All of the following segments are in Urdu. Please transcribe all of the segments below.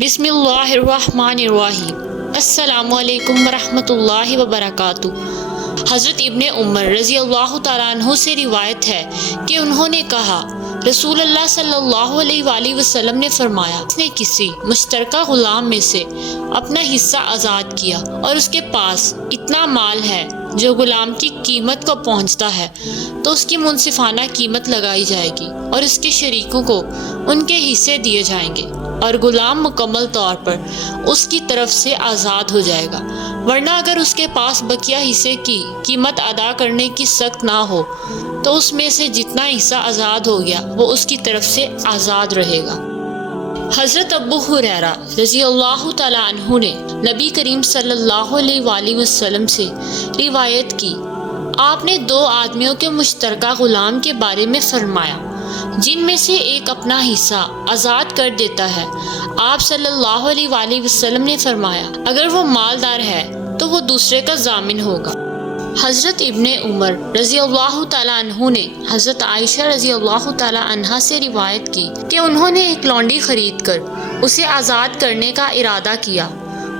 بسم اللہ الرحمن الرحیم۔ السلام علیکم ورحمۃ اللہ وبرکاتہ۔ حضرت ابن عمر رضی اللہ تعالیٰ عنہ سے روایت ہے کہ انہوں نے کہا، رسول اللہ صلی اللہ علیہ وآلہ وسلم نے فرمایا، اس نے کسی مشترکہ غلام میں سے اپنا حصہ آزاد کیا اور اس کے پاس اتنا مال ہے جو غلام کی قیمت کو پہنچتا ہے تو اس کی منصفانہ قیمت لگائی جائے گی اور اس کے شریکوں کو ان کے حصے دیے جائیں گے اور غلام مکمل طور پر اس کی طرف سے آزاد ہو جائے گا، ورنہ اگر اس کے پاس بقیہ حصے کی قیمت ادا کرنے کی سخت نہ ہو تو اس میں سے جتنا حصہ آزاد ہو گیا وہ اس کی طرف سے آزاد رہے گا۔ حضرت ابو ہریرہ رضی اللہ تعالیٰ عنہ نے نبی کریم صلی اللہ علیہ وآلہ وسلم سے روایت کی، آپ نے دو آدمیوں کے مشترکہ غلام کے بارے میں فرمایا جن میں سے ایک اپنا حصہ آزاد کر دیتا ہے۔ آپ صلی اللہ علیہ وآلہ وسلم نے فرمایا، اگر وہ مالدار ہے تو وہ دوسرے کا ضامن ہوگا۔ حضرت ابن عمر رضی اللہ تعالیٰ عنہ نے حضرت عائشہ رضی اللہ تعالیٰ عنہا سے روایت کی کہ انہوں نے ایک لونڈی خرید کر اسے آزاد کرنے کا ارادہ کیا۔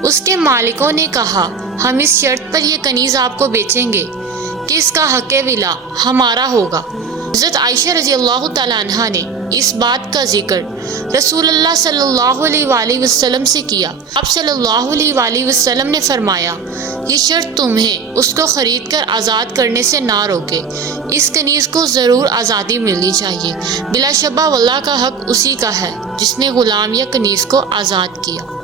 اس کے مالکوں نے کہا، ہم اس شرط پر یہ کنیز آپ کو بیچیں گے کہ اس کا حق ولا ہمارا ہوگا۔ حضرت عائشہ رضی اللہ تعالیٰ عنہا نے اس بات کا ذکر رسول اللہ صلی اللہ علیہ وآلہ وسلم سے کیا۔ آپ صلی اللہ علیہ وآلہ وسلم نے فرمایا، یہ شرط تمہیں اس کو خرید کر آزاد کرنے سے نہ روکے، اس کنیز کو ضرور آزادی ملنی چاہیے، بلا شبہ واللہ کا حق اسی کا ہے جس نے غلام یا کنیز کو آزاد کیا۔